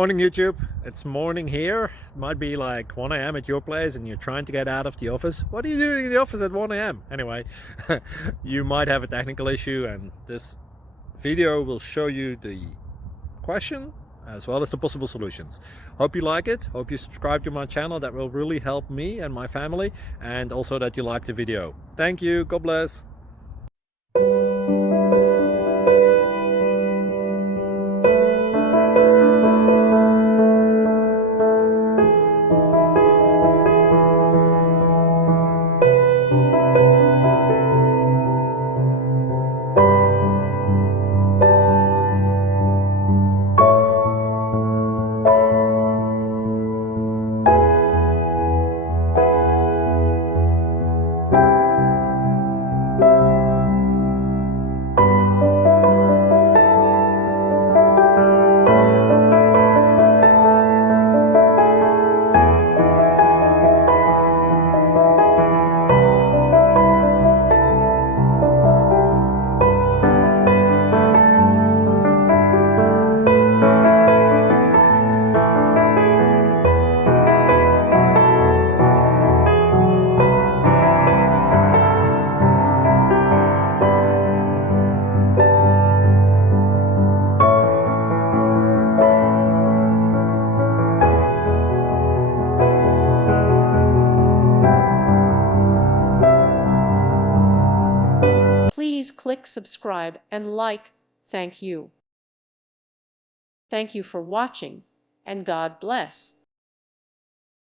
Morning YouTube, it's morning here. It might be like 1 a.m. at your place and you're trying to get out of the office. What are you doing in the office at 1 a.m.? Anyway, you might have a technical issue and this video will show you the question as well as the possible solutions. Hope you like it, hope you subscribe to my channel. That will really help me and my family, and also that you like the video. Thank you, God bless. Please click subscribe and like. Thank you. Thank you for watching, and God bless.